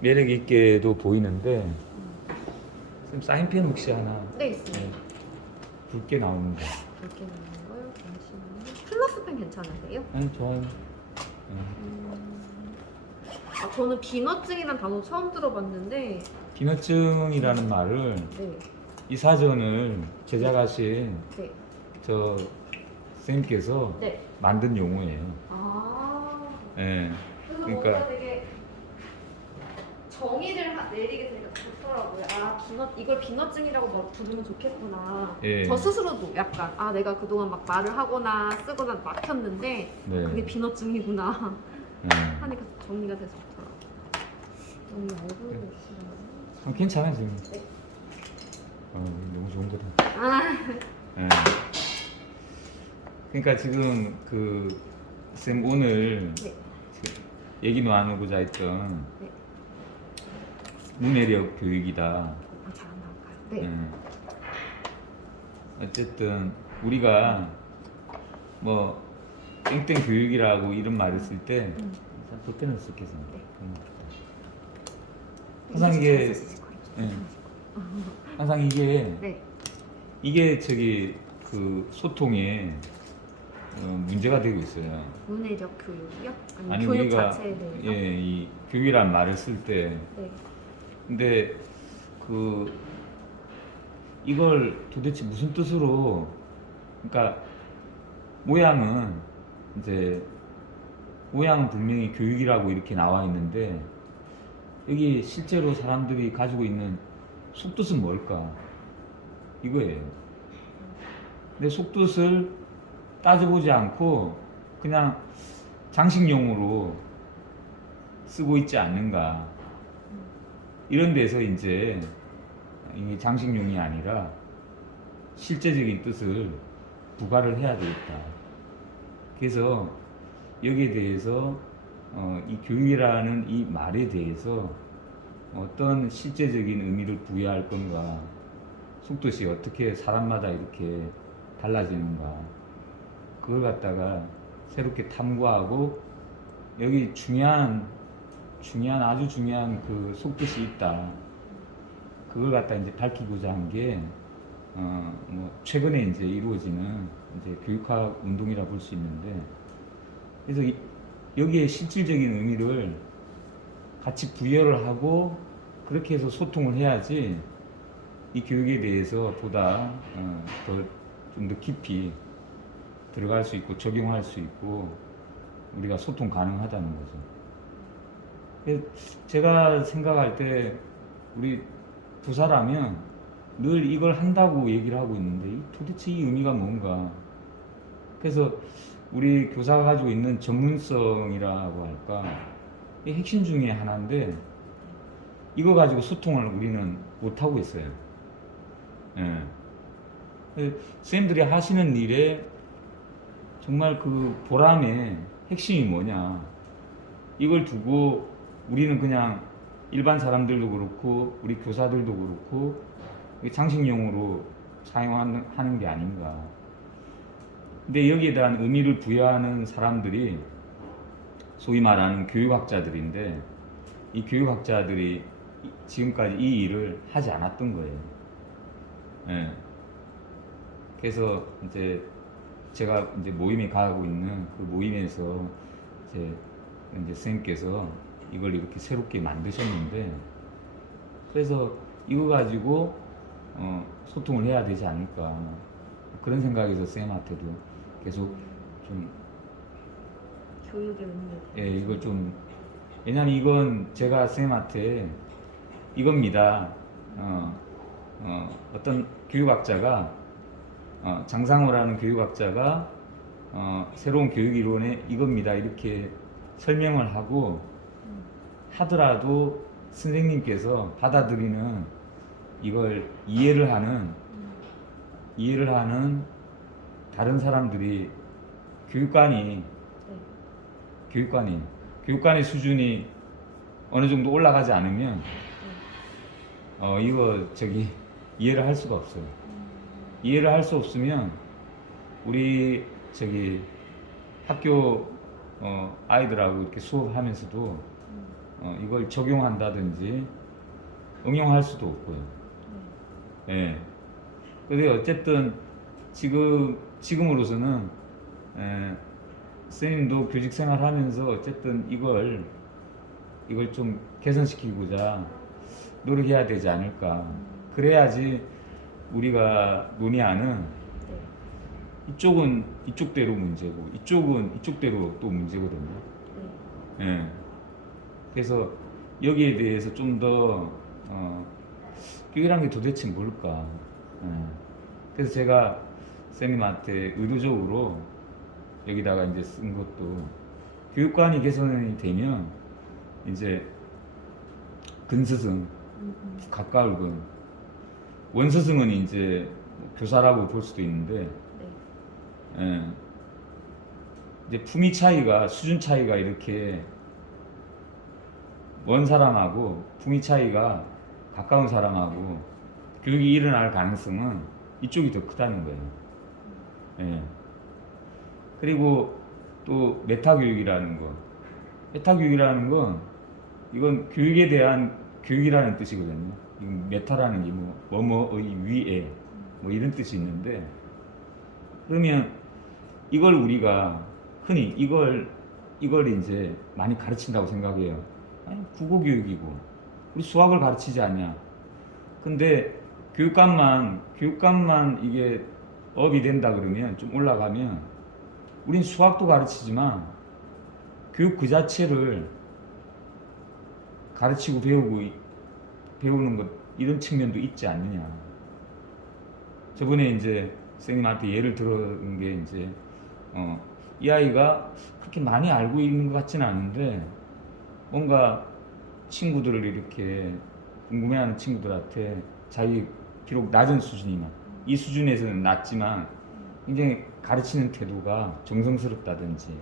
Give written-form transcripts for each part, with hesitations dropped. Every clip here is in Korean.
매력 있게도 보이는데 좀 사인펜 혹시 하나 네, 있습니다. 붉게 나오는데. 이렇게 나오는 거요. 잠시만요. 플러스 펜 괜찮으세요? 네, 좋아요. 아, 저는 비너증이란 단어 처음 들어봤는데, 비너증이라는 말을 네, 이 사전을 제작하신 네, 저 선생님께서 네. 만든 용어예요. 아, 예. 그래서 그러니까 뭔가 되게 정의를 내리게 되니까 좋더라고요. 아, 이걸 비너증이라고 부르면 좋겠구나. 예. 저 스스로도 약간, 아, 내가 그동안 막 말을 하거나 쓰거나 막혔는데, 네. 그게 비너증이구나 예. 하니까 정리가 돼서 좋더라고요. 너무 얇은 글씨라. 괜찮아요 지금. 네. 너무 좋은 거다. 아, 예. 그러니까 지금 그 쌤 오늘 네. 얘기 나누고자 했던 네. 문해력 교육이다. 아, 잘한다. 네. 어쨌든 우리가 뭐 땡땡 교육이라고 이런 말을 쓸 때 그때는 썼겠어. 네. 항상 이게 잘 쓰실 거예요. 예. 항상 이게 네. 이게 저기 그 소통에 문제가 되고 있어요. 문해력 교육이요? 아니 교육 우리가 자체에 대해서? 이 교육이란 말을 쓸 때 네. 근데 그 이걸 도대체 무슨 뜻으로 그러니까 모양은 이제 모양은 분명히 교육이라고 이렇게 나와 있는데 여기 실제로 사람들이 가지고 있는 속뜻은 뭘까 이거예요. 근데 속뜻을 따져보지 않고 그냥 장식용으로 쓰고 있지 않는가 이런 데서 이제 이게 장식용이 아니라 실제적인 뜻을 부과를 해야 되겠다. 그래서 여기에 대해서 이 교육이라는 이 말에 대해서 어떤 실제적인 의미를 부여할 건가, 속뜻이 어떻게 사람마다 이렇게 달라지는가, 그걸 갖다가 새롭게 탐구하고 여기 아주 중요한 그 속뜻이 있다. 그걸 갖다 이제 밝히고자 한 게 뭐 최근에 이제 이루어지는 이제 교육학 운동이라 볼 수 있는데 그래서 여기에 실질적인 의미를 같이 부여를 하고 그렇게 해서 소통을 해야지 이 교육에 대해서 보다 더 좀 더 깊이 들어갈 수 있고 적용할 수 있고 우리가 소통 가능하다는 거죠. 제가 생각할 때 우리 부사라면 늘 이걸 한다고 얘기를 하고 있는데 도대체 이 의미가 뭔가. 그래서 우리 교사가 가지고 있는 전문성이라고 할까 이 핵심 중에 하나인데 이거 가지고 소통을 우리는 못하고 있어요. 예. 선생님들이 하시는 일에 정말 그 보람의 핵심이 뭐냐 이걸 두고 우리는 그냥 일반 사람들도 그렇고 우리 교사들도 그렇고 장식용으로 사용하는 게 아닌가. 근데 여기에 대한 의미를 부여하는 사람들이 소위 말하는 교육학자들인데 이 교육학자들이 지금까지 이 일을 하지 않았던 거예요. 예. 그래서 이제 제가 이제 모임에 가고 있는 그 모임에서 이제 선생님께서 이걸 이렇게 새롭게 만드셨는데 그래서 이거 가지고 소통을 해야 되지 않을까 그런 생각에서 쌤한테도 계속 좀 교육의 의미. 이걸 좀 왜냐면 이건 제가 쌤한테 이겁니다. 어떤 교육학자가 장상호라는 교육학자가 새로운 교육 이론에 이겁니다 이렇게 설명을 하고 하더라도 선생님께서 받아들이는 이걸 이해를 하는 다른 사람들이 교육관의 수준이 어느 정도 올라가지 않으면 이거 이해를 할 수가 없어요. 이해를 할 수 없으면 우리 학교 아이들하고 이렇게 수업하면서도 이걸 적용한다든지 응용할 수도 없고요. 예. 근데 어쨌든 지금으로서는 선생님도 교직 생활하면서 어쨌든 이걸 좀 개선시키고자 노력해야 되지 않을까. 그래야지 우리가 논의하는 네. 이쪽은 이쪽대로 문제고 이쪽은 이쪽대로 또 문제거든요. 네. 예. 그래서 여기에 대해서 좀 더 교육이란 게 도대체 뭘까? 예. 그래서 제가 선생님한테 의도적으로 여기다가 이제 쓴 것도 교육관이 개선이 되면 이제 근스승, 가까울근, 원스승은 이제 교사라고 볼 수도 있는데 네. 예. 이제 품위 차이가 수준 차이가 이렇게 먼 사람하고 품위 차이가 가까운 사람하고 교육이 일어날 가능성은 이쪽이 더 크다는 거예요. 예. 그리고 또 메타 교육이라는 거. 메타 교육이라는 건 이건 교육에 대한 교육이라는 뜻이거든요. 이건 메타라는 게 뭐뭐의 위에 뭐 이런 뜻이 있는데 그러면 이걸 우리가 흔히 이걸 이제 많이 가르친다고 생각해요. 아니, 국어 교육이고 우리 수학을 가르치지 않냐. 근데 교육감만 이게 업이 된다 그러면 좀 올라가면 우린 수학도 가르치지만 교육 그 자체를 가르치고 배우는 것 이런 측면도 있지 않느냐. 저번에 이제 선생님한테 예를 들은 게 이제 이 아이가 그렇게 많이 알고 있는 것 같지는 않은데 뭔가 친구들을 이렇게 궁금해하는 친구들한테 자기 비록 낮은 수준이면 이 수준에서는 낮지만 굉장히 가르치는 태도가 정성스럽다든지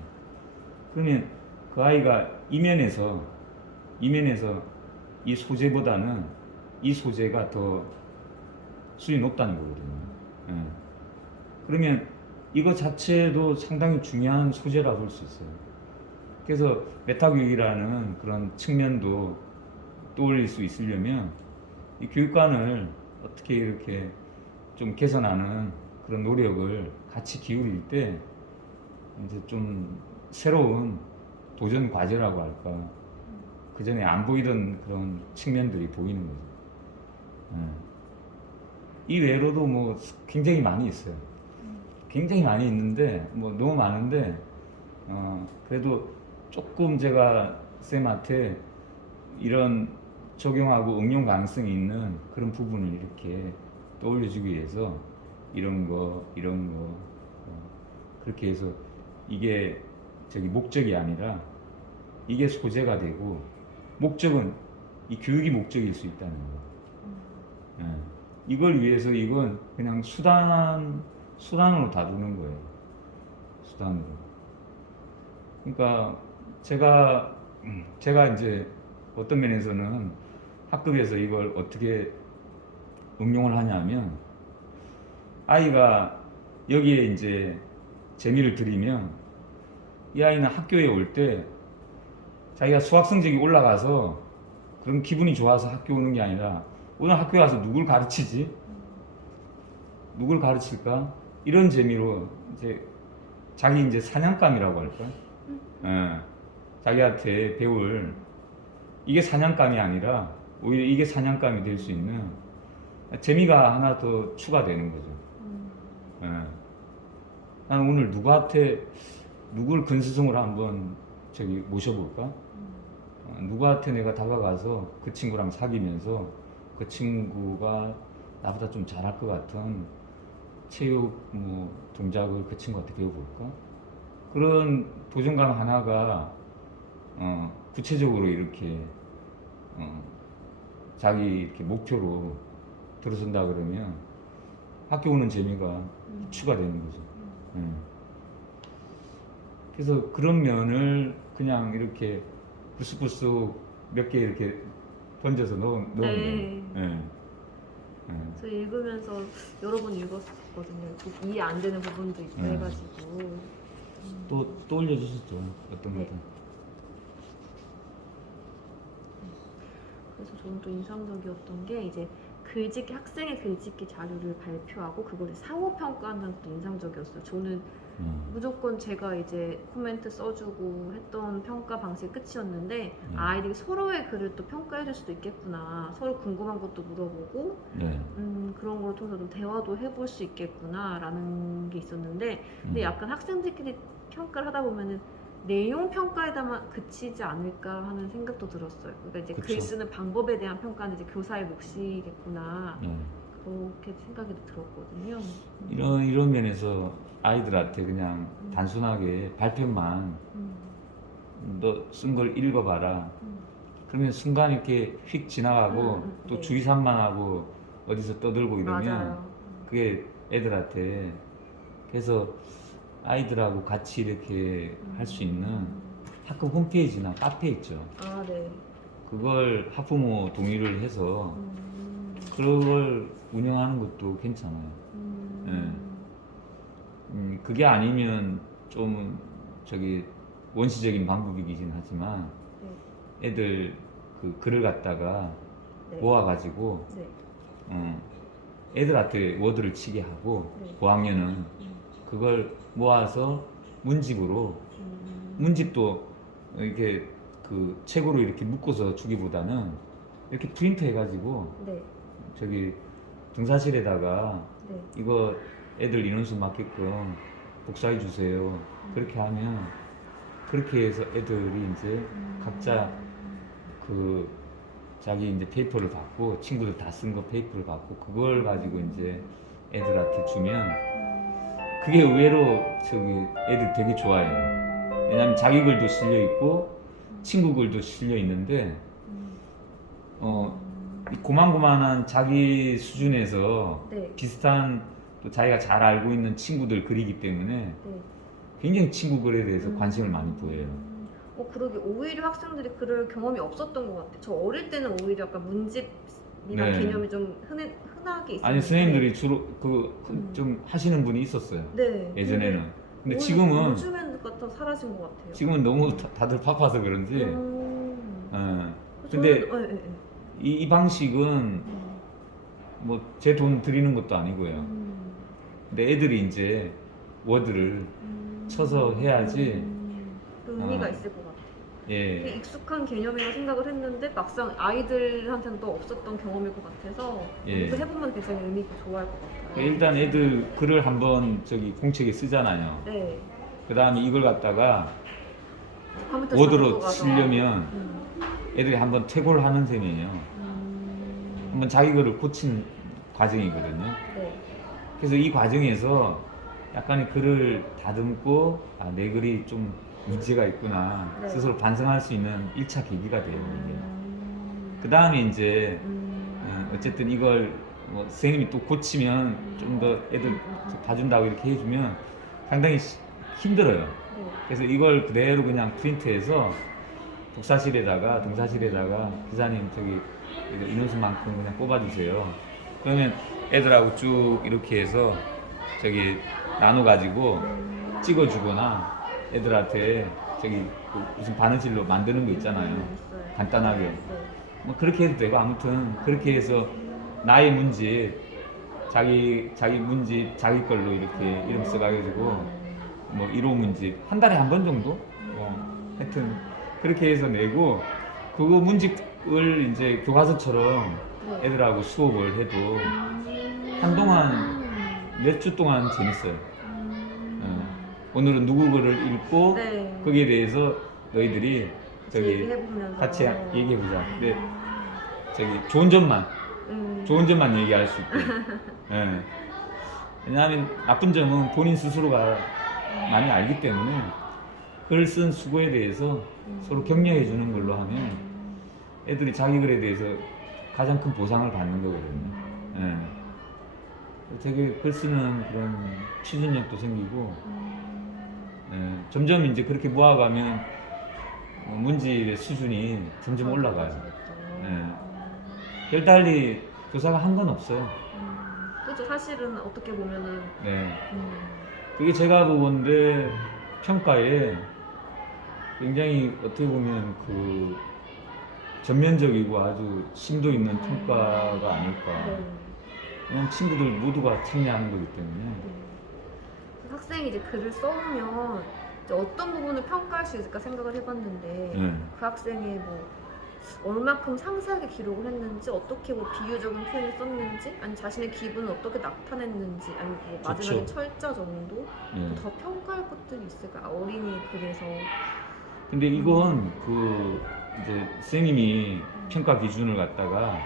그러면 그 아이가 이면에서 이 소재보다는 이 소재가 더 수준이 높다는 거거든요. 예. 그러면 이거 자체도 상당히 중요한 소재라 볼 수 있어요. 그래서 메타교육이라는 그런 측면도 떠올릴 수 있으려면 이 교육관을 어떻게 이렇게 좀 개선하는 그런 노력을 같이 기울일 때 이제 좀 새로운 도전 과제라고 할까. 그 전에 안 보이던 그런 측면들이 보이는 거죠. 이 외로도 뭐 굉장히 많이 있어요. 굉장히 많이 있는데 뭐 너무 많은데 그래도 조금 제가 쌤한테 이런 적용하고 응용 가능성이 있는 그런 부분을 이렇게 떠올려주기 위해서 이런 거 그렇게 해서 이게 목적이 아니라 이게 소재가 되고 목적은 이 교육이 목적일 수 있다는 거. 예. 이걸 위해서 이건 그냥 수단으로 다루는 거예요. 수단으로. 그러니까 제가 이제 어떤 면에서는 학급에서 이걸 어떻게 응용을 하냐면 아이가 여기에 이제 재미를 들이면 이 아이는 학교에 올 때 자기가 수학 성적이 올라가서 그럼 기분이 좋아서 학교 오는 게 아니라 오늘 학교에 와서 누굴 가르치지? 누굴 가르칠까? 이런 재미로 이제 자기 이제 사냥감이라고 할까? 자기한테 배울 이게 사냥감이 아니라 오히려 이게 사냥감이 될 수 있는 재미가 하나 더 추가되는 거죠. 나는 오늘 누굴 근스승으로 한번 모셔볼까? 누구한테 내가 다가가서 그 친구랑 사귀면서 그 친구가 나보다 좀 잘할 것 같은 체육 동작을 그 친구한테 배워볼까? 그런 도전감 하나가 구체적으로 이렇게 자기 이렇게 목표로 들어선다 그러면 학교 오는 재미가 추가되는 거죠. 그래서 그런 면을 그냥 이렇게 불쑥불쑥 몇 개 이렇게 던져서 넣은 거예요. 네. 저 읽으면서 여러 번 읽었거든요. 이해 안 되는 부분도 있고 해가지고 또 올려주시죠. 어떤 네. 거든. 그래서 저는 또 인상적이었던 게 이제 글짓기 학생의 글짓기 자료를 발표하고 그걸 상호 평가한다는 것도 인상적이었어요. 저는 무조건 제가 이제 코멘트 써주고 했던 평가 방식이 끝이었는데 아이들이 서로의 글을 또 평가해줄 수도 있겠구나. 서로 궁금한 것도 물어보고 네. 그런 걸 통해서 좀 대화도 해볼 수 있겠구나라는 게 있었는데 근데 약간 학생들끼리 평가를 하다 보면은 내용 평가에다만 그치지 않을까 하는 생각도 들었어요. 그러니까 이제 그쵸. 글 쓰는 방법에 대한 평가는 이제 교사의 몫이겠구나. 네. 그렇게 생각이 들었거든요. 이런 면에서 아이들한테 그냥 단순하게 발표만 음, 너 쓴 걸 읽어봐라. 음, 그러면 순간 이렇게 휙 지나가고 또 네. 주의 산만하고 어디서 떠들고 이러면 맞아요. 그게 애들한테 그래서 아이들하고 같이 이렇게 할 수 있는 학교 홈페이지나 카페 있죠. 아, 네. 그걸 학부모 동의를 해서 음, 그걸 운영하는 것도 괜찮아요. 그게 아니면 좀 저기 원시적인 방법이긴 하지만 네. 애들 그 글을 갖다가 네. 모아가지고 네. 애들한테 워드를 치게 하고 네. 고학년은 그걸 모아서 문집으로 문집도 이렇게 그 책으로 이렇게 묶어서 주기보다는 이렇게 프린트 해가지고 네. 저기 등사실에다가 네. 이거 애들 인원수 맞게끔 복사해 주세요. 그렇게 하면 그렇게 해서 애들이 이제 각자 그 자기 이제 페이퍼를 받고 친구들 다 쓴 거 페이퍼를 받고 그걸 가지고 이제 애들한테 주면 그게 의외로 저기 애들 되게 좋아해요. 왜냐면 자기 글도 실려 있고 친구 글도 실려 있는데 이 고만고만한 자기 수준에서 네. 비슷한 또 자기가 잘 알고 있는 친구들 글이기 때문에 네. 굉장히 친구 글에 대해서 관심을 많이 보여요. 그러게 오히려 학생들이 그럴 경험이 없었던 것 같아요. 저 어릴 때는 오히려 약간 문집이란 네. 개념이 좀 흔하게 있었는데 아니 선생님들이 주로 좀 하시는 분이 있었어요. 네. 예전에는. 근데 오히려 지금은 요즘에는 좀 사라진 것 같아요. 지금은 너무 다들 바빠서 그런지. 근데 저는, 네. 이 방식은 뭐 제 돈 드리는 것도 아니고요. 근데 애들이 이제 워드를 쳐서 해야지. 그 의미가 어. 있을 것 같아요. 예. 되게 익숙한 개념이라고 생각을 했는데 막상 아이들한테는 또 없었던 경험일 것 같아서 예. 이거 해보면 굉장히 의미 있고 좋아할 것 같아요. 일단 애들 글을 한번 저기 공책에 쓰잖아요. 네. 그 다음에 이걸 갖다가 컴퓨터 워드로 가서. 치려면 음. 애들이 한번 퇴고를 하는 셈이에요. 한번 자기 글을 고친 과정이거든요. 네. 그래서 이 과정에서 약간의 글을 다듬고 내 글이 좀 문제가 있구나 네. 스스로 반성할 수 있는 1차 계기가 돼요. 이게. 그 다음에 이제 어쨌든 이걸 뭐 선생님이 또 고치면 좀 더 애들 봐준다고 이렇게 해주면 상당히 힘들어요. 네. 그래서 이걸 그대로 그냥 프린트해서 복사실에다가 등사실에다가 기사님 저기 이거 인원수만큼 그냥 뽑아주세요. 그러면 애들하고 쭉 이렇게 해서 저기 나눠가지고 찍어주거나 애들한테 저기 그 무슨 바느질로 만드는 거 있잖아요. 있어요. 간단하게. 네. 뭐 그렇게 해도 되고 아무튼 그렇게 해서 나의 문집 자기 문집 자기 걸로 이렇게 이름 써가지고 뭐 1호 문집 한 달에 한 번 정도 뭐 하여튼 그렇게 해서 내고 그거 문집을 이제 교과서처럼 네. 애들하고 수업을 해도 한동안 몇 주 동안 재밌어요. 오늘은 누구 글을 읽고 네. 거기에 대해서 너희들이 저기 얘기해보면서 같이 얘기해보자. 근데 저기 좋은 점만 얘기할 수 있고. 예. 왜냐하면 나쁜 점은 본인 스스로가 많이 알기 때문에 글 쓴 수고에 대해서 서로 격려해 주는 걸로 하면 애들이 자기 글에 대해서 가장 큰 보상을 받는 거거든요. 예. 되게 글 쓰는 그런 추진력도 생기고 예. 점점 이제 그렇게 모아가면 문집의 수준이 점점 올라가요. 예. 별달리 교사가 한 건 없어요. 그렇죠. 사실은 어떻게 보면은 네. 그게 제가 보건데 평가에 굉장히 어떻게 보면 그 전면적이고 아주 심도 있는 평가가 아닐까. 네. 왜냐면 친구들 모두가 참여하는 거기 때문에. 네. 학생이 이제 글을 써오면 이제 어떤 부분을 평가할 수 있을까 생각을 해봤는데 네. 그 학생이 뭐 얼마큼 상세하게 기록을 했는지, 어떻게 뭐 비유적인 표현을 썼는지, 아니 자신의 기분을 어떻게 나타냈는지, 아니 뭐 마지막에 좋죠. 철자 정도 예. 더 평가할 것들이 있을까? 어린이 글에서. 근데 이건 그 이제 선생님이 평가 기준을 갖다가 네.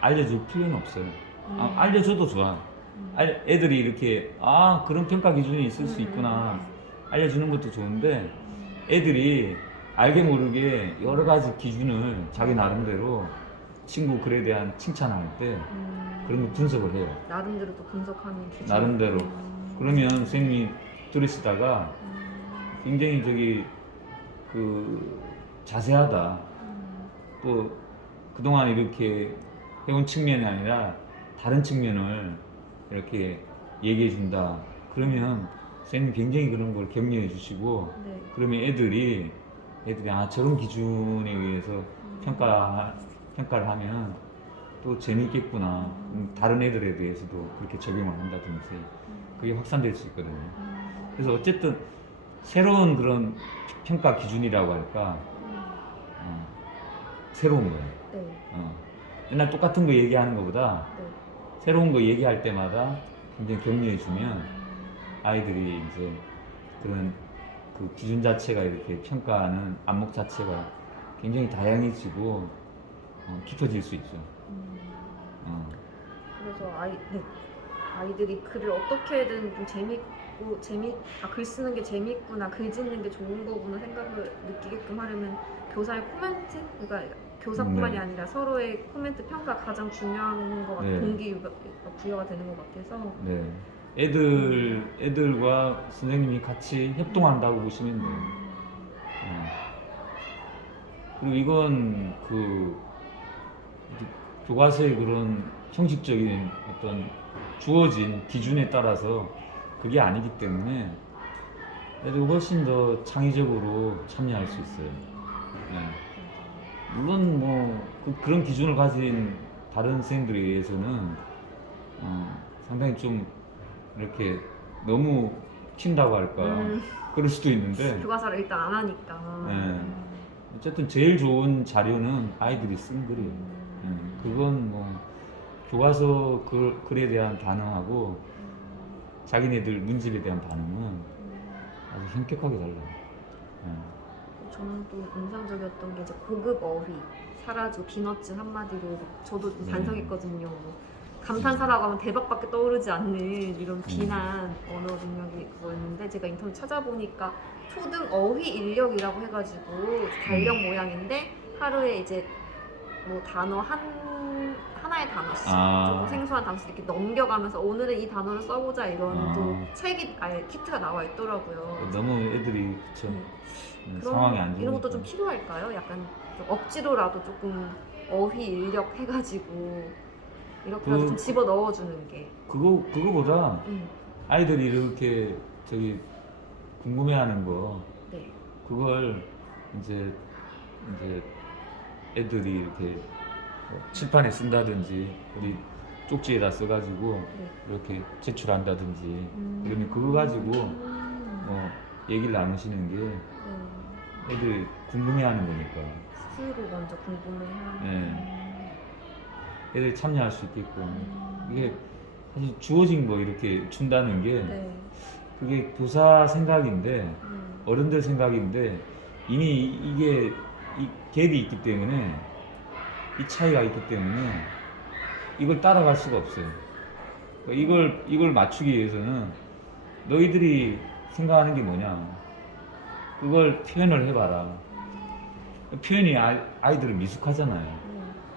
알려줄 필요는 없어요. 음. 알려줘도 좋아. 애들이 이렇게 그런 평가 기준이 있을 수 있구나 알려주는 것도 좋은데 애들이 알게 모르게 여러 가지 기준을 자기 나름대로 친구 글에 대한 칭찬할 때 그런 거 분석을 해요. 나름대로 또 분석하는 기준. 나름대로. 그러면 선생님이 들으시다가 굉장히 그 자세하다. 또 그동안 이렇게 해온 측면이 아니라 다른 측면을 이렇게 얘기해 준다. 그러면 선생님 굉장히 그런 걸 격려해 주시고 네. 그러면 애들이 저런 기준에 의해서 평가를 하면 또 재미있겠구나. 다른 애들에 대해서도 그렇게 적용을 한다든지 그게 확산될 수 있거든요. 그래서 어쨌든 새로운 그런 평가 기준이라고 할까 새로운 거예요. 네. 맨날 똑같은 거 얘기하는 것보다 네. 새로운 거 얘기할 때마다 굉장히 격려해주면 아이들이 이제 그런 그 기준 자체가 이렇게 평가하는 안목 자체가 굉장히 다양해지고 깊어질 수 있죠. 그래서 아이들이 글을 어떻게든 좀 글 쓰는 게 재밌구나, 글 짓는 게 좋은 거구나 생각을 느끼게끔 하려면 교사의 코멘트, 그러니까 교사뿐만이 네. 아니라 서로의 코멘트 평가가 가장 중요한 것 같아요. 네. 동기부여가 부여가 되는 것 같아서. 네. 애들과 선생님이 같이 협동한다고 보시면 돼요. 그리고 이건 그 교과서의 그런 형식적인 어떤 주어진 기준에 따라서 그게 아니기 때문에 애들 훨씬 더 창의적으로 참여할 수 있어요. 네. 물론 그런 기준을 가진 다른 선생님들에 의해서는 상당히 좀 이렇게 너무 튄다고 할까 그럴 수도 있는데 교과서를 일단 안 하니까. 네. 어쨌든 제일 좋은 자료는 아이들이 쓴 글이에요. 그건 교과서 글에 대한 반응하고 자기네들 문집에 대한 반응은 아주 현격하게 달라요. 저는 또 인상적이었던 게 이제 고급 어휘 사라지고 비너츠 한마디로 저도 좀 반성했거든요. 감탄사라고 하면 대박밖에 떠오르지 않는 이런 비난 언어 능력이 그거였는데 제가 인터넷 찾아보니까 초등 어휘 인력이라고 해가지고 달력 모양인데 하루에 이제 뭐 단어 하나의 단어씩 조금 생소한 단어씩 이렇게 넘겨가면서 오늘은 이 단어를 써보자 이런 또 책이 키트가 나와 있더라고요. 너무 애들이 그쵸. 그런 상황이 안 좋으니까. 이런 것도 좀 필요할까요? 약간 좀 억지로라도 조금 어휘 인력 해가지고 이렇게라도 좀 집어 넣어주는 게. 그거보다 아이들이 이렇게 궁금해하는 거 네. 그걸 이제 애들이 이렇게 칠판에 쓴다든지 우리 쪽지에다 써가지고 이렇게 제출한다든지 그러면 그거 가지고 얘기를 나누시는 게 애들이 궁금해하는 거니까. 스스로 먼저 궁금해하는. 네. 애들이 참여할 수 있게끔 이게 사실 주어진 거 이렇게 준다는 게 네. 그게 교사 생각인데 어른들 생각인데 이미 이게 이 갭이 있기 때문에 이 차이가 있기 때문에 이걸 따라갈 수가 없어요. 그러니까 이걸 맞추기 위해서는 너희들이 생각하는 게 뭐냐 그걸 표현을 해봐라. 표현이 아이들은 미숙하잖아요.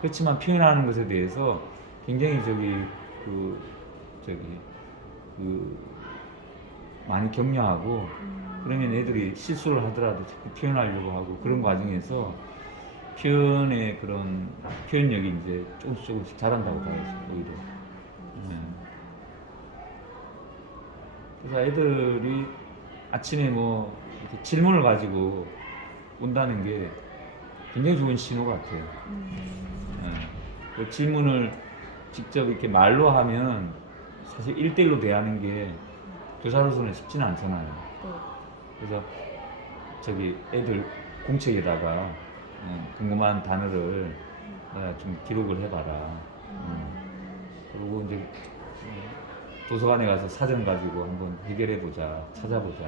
그렇지만 표현하는 것에 대해서 굉장히 많이 격려하고 그러면 애들이 실수를 하더라도 자꾸 표현하려고 하고 그런 과정에서 표현의 그런 표현력이 이제 조금씩 자란다고 봐야죠 오히려. 그래서 애들이 아침에 이렇게 질문을 가지고 온다는 게 굉장히 좋은 신호 같아요. 그 질문을 직접 이렇게 말로 하면 사실 1대1로 대하는 게 교사로서는 쉽지는 않잖아요. 네. 그래서 저기 애들 공책에다가 궁금한 단어를 내가 좀 기록을 해봐라. 그리고 이제 도서관에 가서 사전 가지고 한번 해결해보자, 찾아보자.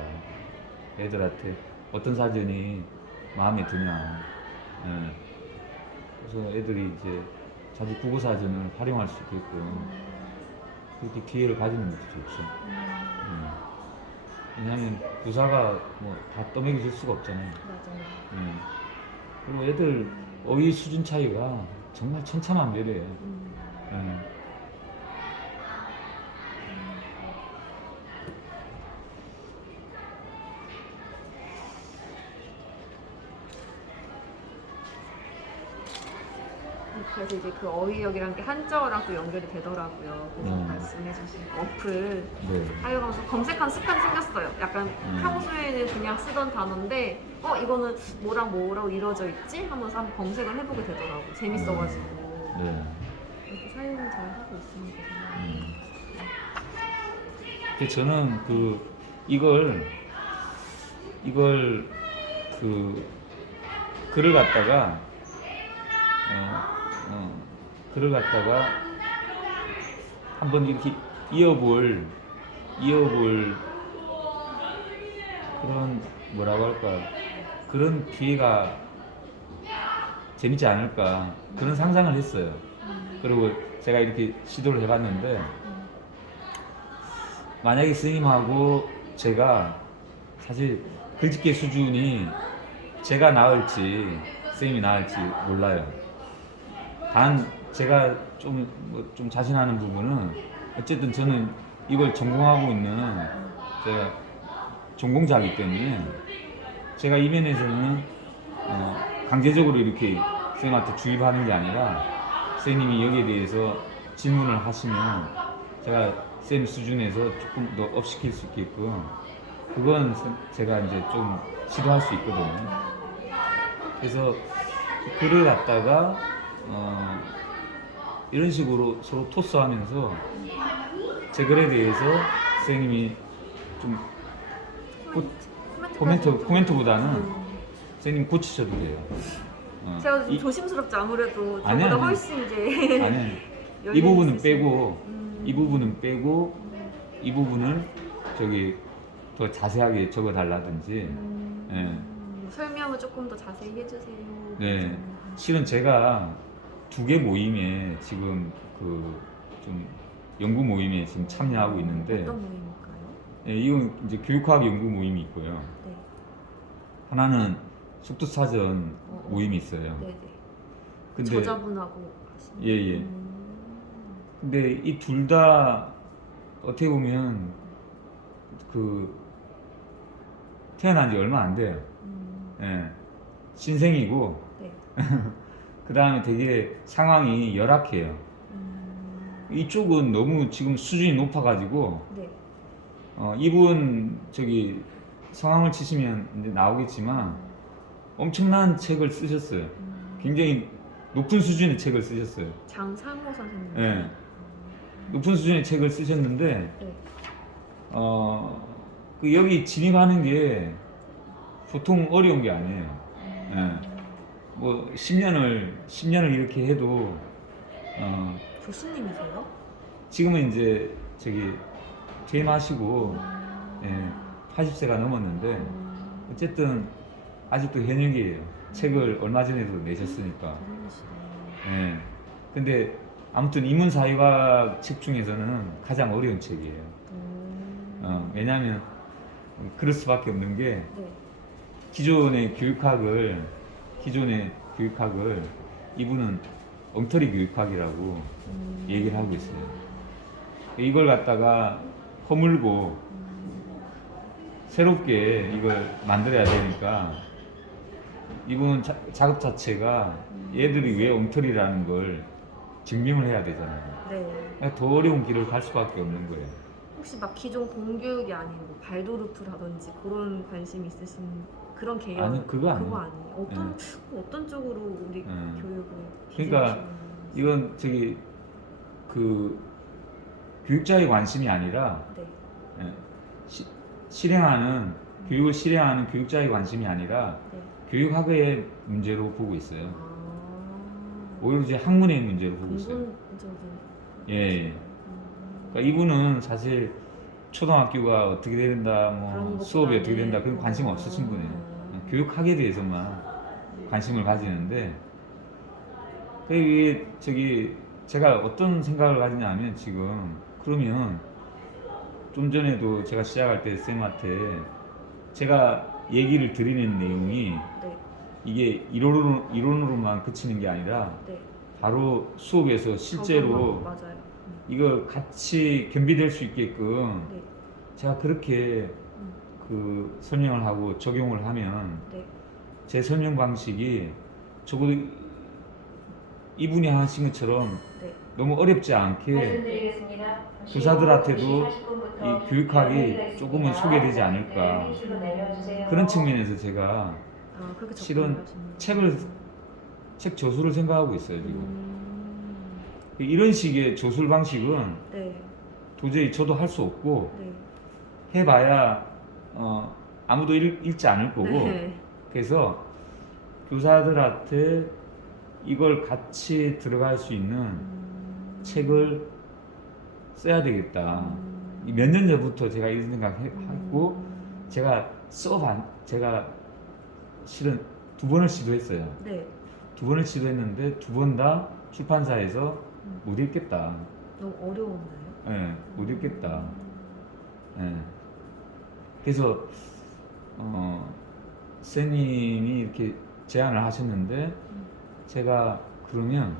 애들한테 어떤 사전이 마음에 드냐. 그래서 애들이 이제 자기 국어 사전을 활용할 수 있게끔 그렇게 기회를 가지는 것도 좋죠. 왜냐하면 교사가 뭐 다 떠먹여 줄 수가 없잖아요. 맞아요. 그리고 애들 어휘 수준 차이가 정말 천차만별이에요. 그래서 이제 그 어휘력이란 게 한자어랑 또 연결이 되더라고요. 그래서 말씀해주신 어플 네. 사용하면서 검색한 습관이 생겼어요. 약간 평소에는 그냥 쓰던 단어인데 이거는 뭐랑 뭐라고 이루어져 있지? 하면서 한번 검색을 해보게 되더라고요. 재밌어가지고 네. 이렇게 사용을 잘 하고 있습니다. 근데 저는 이걸 글을 갖다가 글을 갖다가 한번 이렇게 이어볼 그런 뭐라고 할까 그런 기회가 재밌지 않을까 그런 상상을 했어요. 그리고 제가 이렇게 시도를 해봤는데 만약에 선생님하고 제가 사실 글짓기 수준이 제가 나을지 선생님이 나을지 몰라요. 단 제가 좀 자신하는 부분은 어쨌든 저는 이걸 전공하고 있는 제가 전공자이기 때문에 제가 이 면에서는 강제적으로 이렇게 선생님한테 주입하는 게 아니라 선생님이 여기에 대해서 질문을 하시면 제가 선생님 수준에서 조금 더 업시킬 수 있게끔 그건 제가 이제 좀 시도할 수 있거든요. 그래서 글을 갖다가 이런 식으로 서로 토스하면서 제 글에 대해서 선생님이 좀 코멘트보다는 선생님 고치셔도 돼요. 제가 좀 조심스럽지 아무래도 아니야, 저보다 아니야. 훨씬 이제 아니 이 부분은 빼고 이 부분은 빼고 이 부분을 저기 더 자세하게 적어달라든지. 설명을 조금 더 자세히 해주세요. 네, 실은 제가 2개 모임에 지금 좀 연구 모임에 지금 참여하고 있는데, 어떤 모임일까요? 네, 이건 이제 교육학 연구 모임이 있고요. 네. 하나는 속도사전 모임이 있어요. 네네. 근데 저자분하고 하시는. 예. 근데 이 둘 다 어떻게 보면 태어난 지 얼마 안 돼요. 예, 신생이고 네. 그 다음에 되게 상황이 열악해요. 이쪽은 너무 지금 수준이 높아가지고 네. 이분 저기 성함을 치시면 이제 나오겠지만 엄청난 책을 쓰셨어요. 굉장히 높은 수준의 책을 쓰셨어요. 장상호 선생님. 예, 높은 수준의 책을 쓰셨는데 네. 여기 진입하는 게 보통 어려운 게 아니에요. 예. 뭐 10년을 이렇게 해도 교수님이세요? 지금은 이제 저기 퇴임하시고 80세가 넘었는데 어쨌든 아직도 현역이에요. 책을 얼마 전에도 내셨으니까. 예. 근데 아무튼 인문사회학 책 중에서는 가장 어려운 책이에요. 왜냐하면 그럴 수밖에 없는 게 네. 기존의 교육학을 이분은 엉터리 교육학이라고 얘기를 하고 있어요. 이걸 갖다가 허물고 새롭게 이걸 만들어야 되니까 이분 작업 자체가 얘들이 왜 엉터리라는 걸 증명을 해야 되잖아요. 네. 그러니까 더 어려운 길을 갈 수밖에 없는 거예요. 혹시 막 기존 공교육이 아닌 뭐 발도르프라든지 그런 관심 있으신 그런 개념 아니, 그거 아니에요. 아니에요. 어떤 쪽으로 우리 교육을 그러니까 뒤집으시는 이건 저기 그 교육자의 관심이 아니라 네. 예, 실행하는 교육을 실행하는 교육자의 관심이 아니라 네. 교육학의 문제로 보고 있어요. 아. 오히려 이제 학문의 문제로 보고 있어요. 근본적인. 예. 그러니까 이분은 사실 초등학교가 어떻게 된다, 그런 뭐 것보다는 수업이 어떻게 된다 그런 관심 없으신 분이에요. 교육학에 대해서만 관심을 가지는데 그 저기 제가 어떤 생각을 가지냐면 지금 그러면 좀 전에도 제가 시작할 때 쌤한테 제가 얘기를 드리는 내용이 네. 이게 이론으로만 그치는 게 아니라 네. 바로 수업에서 실제로 맞아요. 이걸 같이 겸비될 수 있게끔 네. 제가 그렇게 그 설명을 하고 적용을 하면 네. 제 설명 방식이 적어도 이분이 하신 것처럼 네. 너무 어렵지 않게 교사들한테도 이 교육학이 조금은 소개되지 않을까 그런 측면에서 제가 그렇게 실은 접근을 하시는 책 저술을 생각하고 있어요 지금. 음. 이런 식의 저술 방식은 네. 도저히 저도 할 수 없고 네. 해봐야 아무도 읽지 않을 거고 네. 그래서 교사들한테 이걸 같이 들어갈 수 있는 책을 써야 되겠다. 몇 년 전부터 제가 이런 생각했고 제가 제가 실은 2번을 시도했어요. 네. 2번을 시도했는데 2번 다 출판사에서 못 읽겠다. 너무 어려웠나요? 예, 못 읽겠다. 예. 그래서 쌤님이 이렇게 제안을 하셨는데 제가 그러면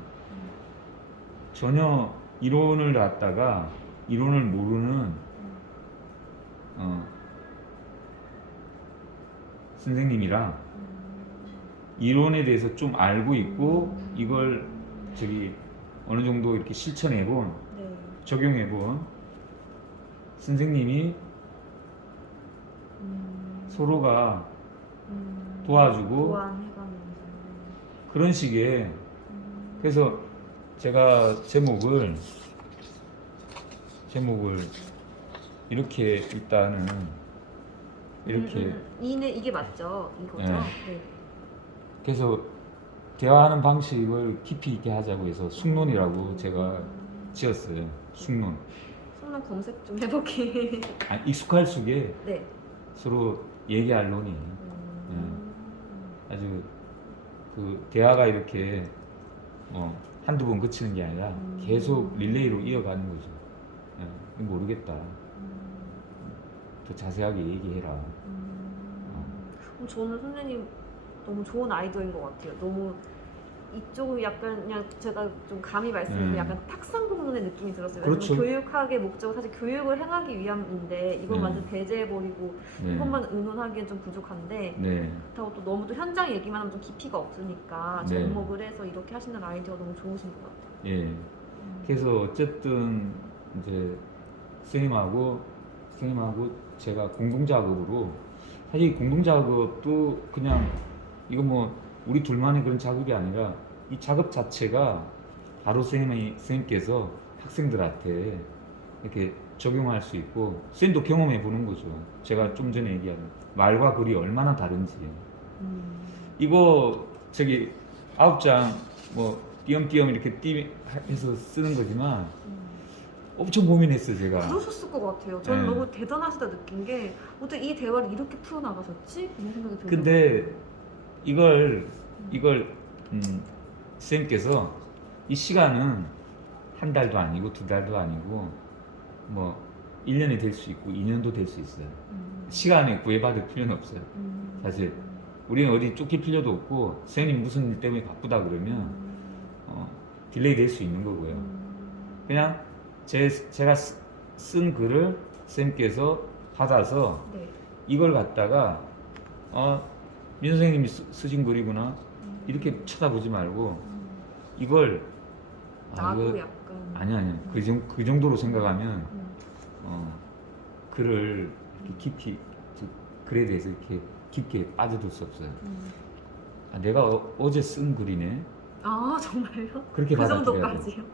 전혀 이론을 갖다가 이론을 모르는 선생님이랑 이론에 대해서 좀 알고 있고 이걸 저기 어느 정도 이렇게 실천해본 네. 적용해본 선생님이 서로가 도와주고 보완해가면서. 그런 식의 그래서 제가 제목을 이렇게 일단은 이렇게 이게 맞죠? 이거죠? 네. 네. 그래서 대화하는 방식을 깊이 있게 하자고 해서 숙론이라고 제가 지었어요. 숙론. 성능 검색 좀 해볼게. 익숙할 수게 네. 서로 얘기할 논이 아주 그 대화가 이렇게 한두 번 그치는 게 아니라 계속 릴레이로 이어가는 거죠. 모르겠다. 더 자세하게 얘기해라. 저는 선생님 너무 좋은 아이디어인 것 같아요. 너무 이쪽은 약간 그냥 제가 좀 감히 말씀드리면 약간 탁상 공론의 느낌이 들었어요. 그렇죠. 왜냐면 교육학의 목적은 사실 교육을 행하기 위함인데 이걸 완전 배제해버리고 이것만 의논하기엔 좀 부족한데 그렇다고 또 너무 또 현장 얘기만 하면 좀 깊이가 없으니까 접목을 해서 이렇게 하시는 아이디어 너무 좋으신 것 같아요. 예. 그래서 어쨌든 이제 선생님하고 제가 공동작업으로 사실 공동작업도 그냥 이거 뭐 우리 둘만의 그런 작업이 아니라 이 작업 자체가 바로 선생님께서 학생들한테 이렇게 적용할 수 있고 선생님도 경험해 보는 거죠. 제가 좀 전에 얘기한 말과 글이 얼마나 다른지 이거 저기 9장 뭐 띄엄띄엄 이렇게 해서 쓰는 거지만 엄청 고민했어요 제가. 그러셨을 것 같아요. 저는 너무 대단하시다 느낀 게 어떻게 이 대화를 이렇게 풀어나가셨지? 이런 생각이 들어요. 근데 이걸 선생님께서 이 시간은 한 달도 아니고 2달도 아니고 뭐 1년이 될 수 있고 2년도 될 수 있어요. 시간에 구애받을 필요는 없어요. 사실 우리는 어디 쫓길 필요도 없고 선생님 무슨 일 때문에 바쁘다 그러면 딜레이 될 수 있는 거고요. 그냥 제가 쓴 글을 선생님께서 받아서 이걸 갖다가 민 선생님이 쓰신 글이구나 이렇게 쳐다보지 말고 이걸 나도 약간 아니 그 정도로 생각하면 글을 이렇게 깊이 글에 대해서 이렇게 깊게 빠져들 수 없어요. 아, 내가 어제 쓴 글이네. 아 정말요? 그렇게 그 받아들여야 돼. 정도까지요?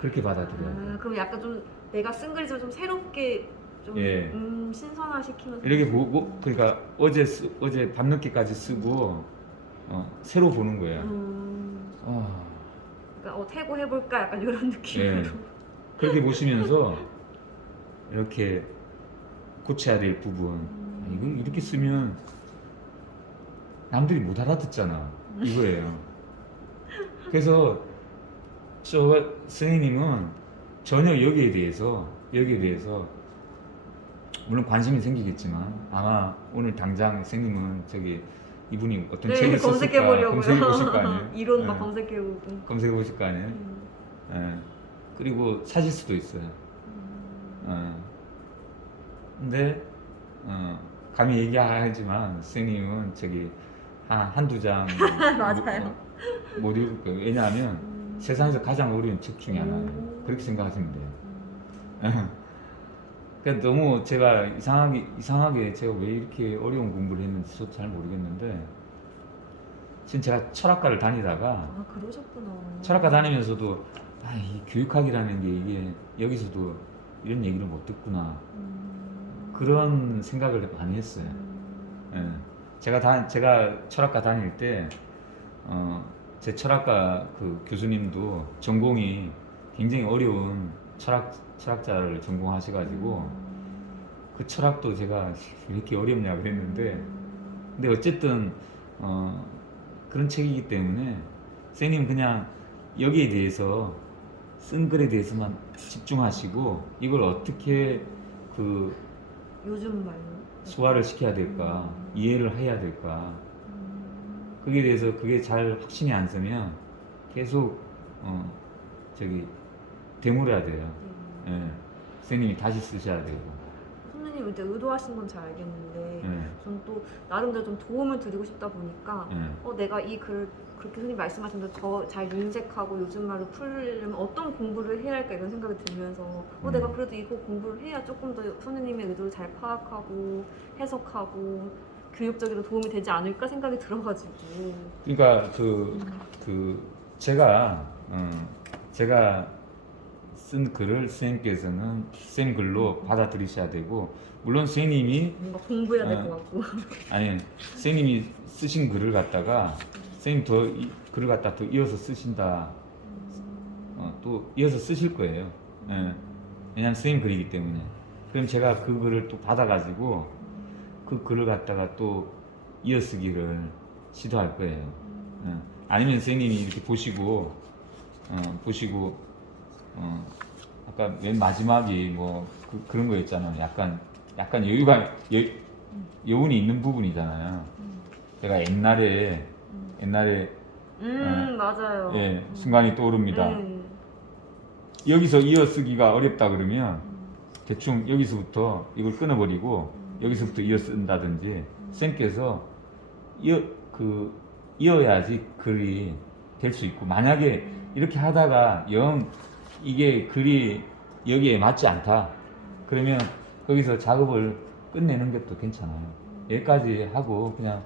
그렇게 받아들여야 돼. 아, 그럼 약간 좀 내가 쓴 글을 좀 새롭게 좀 예. 신선화시키면서 이렇게 보고 그러니까 어제 밤늦게까지 쓰고 새로 보는 거예요. 아, 그러니까 태고 해볼까 약간 이런 느낌으로. 예. 그렇게 보시면서 이렇게 고쳐야 될 부분. 아, 이걸 이렇게 쓰면 남들이 못 알아듣잖아. 이거예요. 그래서 저 선생님은 전혀 여기에 대해서 물론 관심이 생기겠지만 아마 오늘 당장 선생님은 저기 이분이 어떤 네, 책을 검색해 썼을까 보려고요. 검색해 보실 거 아니에요. 이론 막 예. 검색해보고. 검색해 보실 거 아니에요. 예. 그리고 사실 수도 있어요. 근데 감히 얘기하지만 선생님은 저기 한두 장 맞아요. 못 읽을 거예요. 왜냐하면 세상에서 가장 어려운 책 중에 하나예요. 그렇게 생각하시면 돼요. 그러니까 너무 제가 이상하게 제가 왜 이렇게 어려운 공부를 했는지 저도 잘 모르겠는데 지금 제가 철학과를 다니다가 아 그러셨구나. 철학과 다니면서도 이 교육학이라는 게 이게 여기서도 이런 얘기를 못 듣구나 그런 생각을 많이 했어요. 예. 제가 철학과 다닐 때 제 철학과 그 교수님도 전공이 굉장히 어려운 철학자를 전공하셔가지고 그 철학도 제가 왜 이렇게 어렵냐 그랬는데 근데 어쨌든 그런 책이기 때문에 선생님 그냥 여기에 대해서 쓴 글에 대해서만 집중하시고 이걸 어떻게 그 요즘 말로. 소화를 시켜야 될까 이해를 해야 될까 거기에 대해서 그게 잘 확신이 안 서면 계속 저기 되물어야 돼요. 예. 선생님이 다시 쓰셔야 되고. 선생님 이제 의도하신 건 잘 알겠는데 예. 저는 또 나름대로 좀 도움을 드리고 싶다 보니까 예. 내가 이 글 그렇게 선생님 말씀하신 대로 더 잘 윤색하고 요즘 말로 풀려면 어떤 공부를 해야 할까 이런 생각이 들면서 내가 그래도 이거 공부를 해야 조금 더 선생님의 의도를 잘 파악하고 해석하고 교육적으로 도움이 되지 않을까 생각이 들어가지고. 그러니까 제가 쓴 글을 선생님께서는 선생님 글로 받아들이셔야 되고 물론 선생님이 뭔가 공부해야 될 것 같고. 아니 선생님이 쓰신 글을 갖다가 선생님 글을 갖다 더 이어서 쓰신다 또 이어서 쓰실 거예요. 예. 왜냐하면 선생님 글이기 때문에 그럼 제가 그 글을 또 받아가지고 그 글을 갖다가 또 이어쓰기를 시도할 거예요. 예. 아니면 선생님이 이렇게 보시고 아까 맨 마지막이 뭐 그런 거 있잖아요. 약간 여운이 있는 부분이잖아요. 제가 옛날에 맞아요. 예, 순간이 떠오릅니다. 여기서 이어쓰기가 어렵다 그러면 대충 여기서부터 이걸 끊어버리고 여기서부터 이어쓴다든지 쌤께서 이어야지 글이 될 수 있고 만약에 이렇게 하다가 이게 글이 여기에 맞지 않다 그러면 거기서 작업을 끝내는 것도 괜찮아요. 여기까지 하고 그냥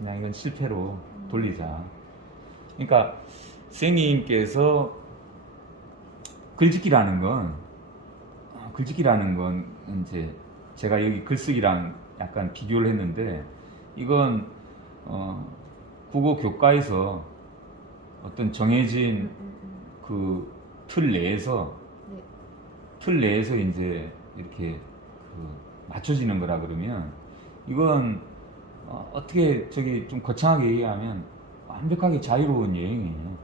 이건 실패로 돌리자. 그러니까 선생님께서 글짓기라는 건 이제 제가 여기 글쓰기랑 약간 비교를 했는데 이건 국어 교과에서 어떤 정해진 그 틀 내에서 이제 이렇게 맞춰지는 거라 그러면 이건 어떻게 저기 좀 거창하게 얘기하면 완벽하게 자유로운 여행이에요.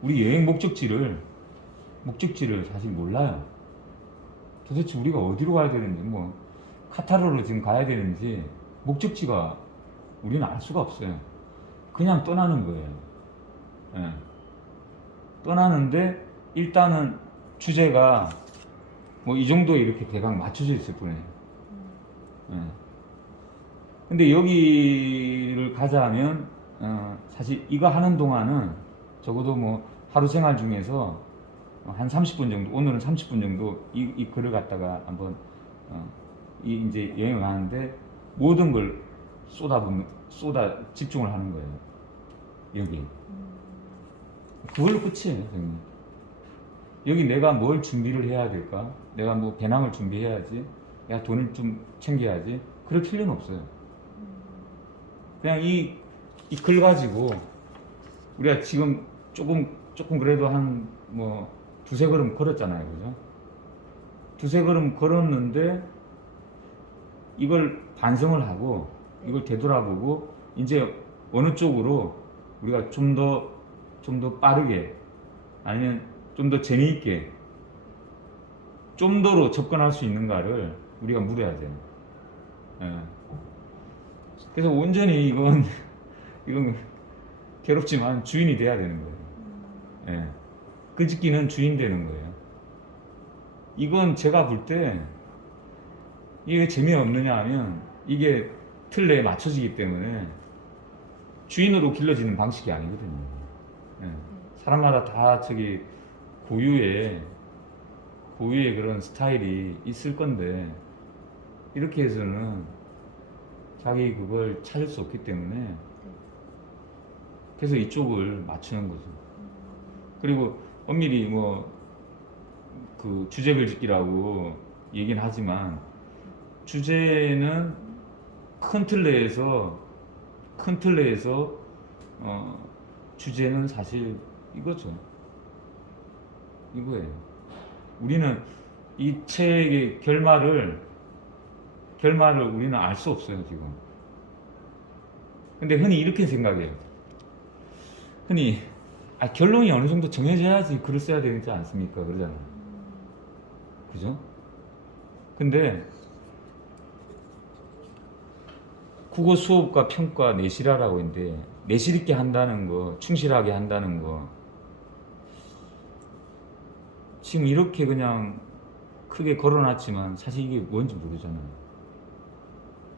우리 여행 목적지를 사실 몰라요. 도대체 우리가 어디로 가야 되는지 뭐 카타르로 지금 가야 되는지 목적지가 우리는 알 수가 없어요. 그냥 떠나는 거예요. 예. 떠나는데 일단은 주제가 뭐 이 정도에 이렇게 대강 맞춰져 있을 뿐이에요. 예. 근데 여기를 가자면 사실 이거 하는 동안은 적어도 뭐 하루 생활 중에서 한 30분 정도 오늘은 30분 정도 이 글을 갖다가 한번 이제 여행을 하는데 모든 걸 쏟아 집중을 하는 거예요. 여기. 그걸로 끝이에요, 선생님. 여기 내가 뭘 준비를 해야 될까? 내가 뭐 배낭을 준비해야지. 내가 돈을 좀 챙겨야지. 그럴 필요는 없어요. 그냥 이 글 가지고 우리가 지금 조금 그래도 한 뭐 두세 걸음 걸었잖아요, 그죠? 두세 걸음 걸었는데 이걸 반성을 하고 이걸 되돌아보고 이제 어느 쪽으로 우리가 좀 더 빠르게 아니면 좀 더 재미있게 좀 더로 접근할 수 있는가를 우리가 물어야 돼요. 예. 그래서 온전히 이건 괴롭지만 주인이 돼야 되는 거예요. 예. 끄집기는 주인 되는 거예요. 이건 제가 볼 때 이게 왜 재미없느냐 하면 이게 틀 내에 맞춰지기 때문에 주인으로 길러지는 방식이 아니거든요. 예. 사람마다 다 고유의 그런 스타일이 있을 건데 이렇게 해서는 자기 그걸 찾을 수 없기 때문에 그래서 이쪽을 맞추는 거죠. 그리고 엄밀히 그 주제 글짓기라고 얘기는 하지만 주제는 큰 틀 내에서 주제는 사실 이거죠. 이거예요. 우리는 이 책의 결말을 우리는 알 수 없어요, 지금. 근데 흔히 이렇게 생각해요. 흔히 결론이 어느 정도 정해져야지 글을 써야 되지 않습니까? 그러잖아요. 그죠? 근데 국어 수업과 평가 내실하라고 했는데 내실 있게 한다는 거, 충실하게 한다는 거 지금 이렇게 그냥 크게 걸어놨지만 사실 이게 뭔지 모르잖아요.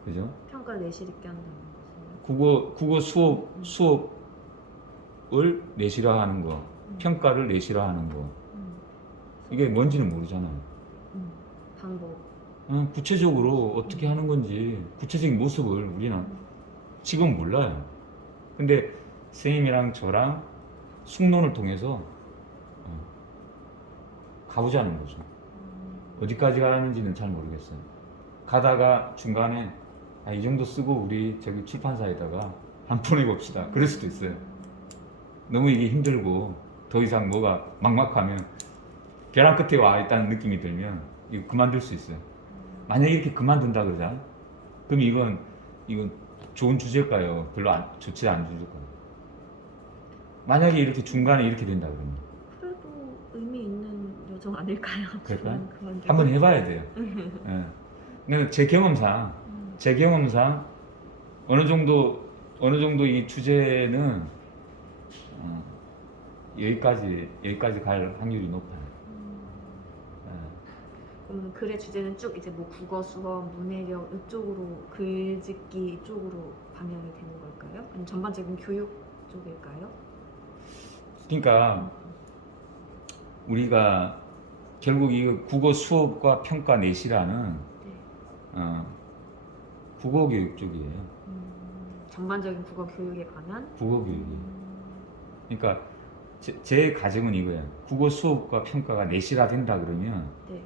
그죠? 평가 내실 있게 한다는 것은 국어 수업을 내실화하는 거, 평가를 내실화하는 거 이게 뭔지는 모르잖아요. 방법. 구체적으로 어떻게 하는 건지 구체적인 모습을 우리는 지금 몰라요. 근데 선생님이랑 저랑 숙론을 통해서 가보자는 거죠. 어디까지 가는지는 잘 모르겠어요. 가다가 중간에 이 정도 쓰고 우리 저기 출판사에다가 한 보내봅시다. 그럴 수도 있어요. 너무 이게 힘들고 더 이상 뭐가 막막하면 벼랑 끝에 와 있다는 느낌이 들면 이거 그만둘 수 있어요. 만약에 이렇게 그만둔다 그러자 그럼 이건 좋은 주제일까요? 별로 좋지 않은 주제일까요? 만약에 이렇게 중간에 이렇게 된다 그러면 그래도 의미 있는 요정 아닐까요? 그럴까요? 그만두고. 한번 해봐야 돼요. 예. 근데 제 경험상 어느 정도 이 주제는 여기까지 갈 확률이 높아요. 그럼 글의 주제는 쭉 이제 뭐 국어, 수어, 문해력 이쪽으로 글짓기 이쪽으로 방향이 되는 걸까요? 아니면 전반적인 교육 쪽일까요? 그러니까 우리가 결국 이 국어 수업과 평가 내시라는 국어 교육 쪽이에요. 전반적인 국어 교육에 관한 국어 교육이. 그러니까 제 가정은 이거예요. 국어 수업과 평가가 내실화된다 그러면 네.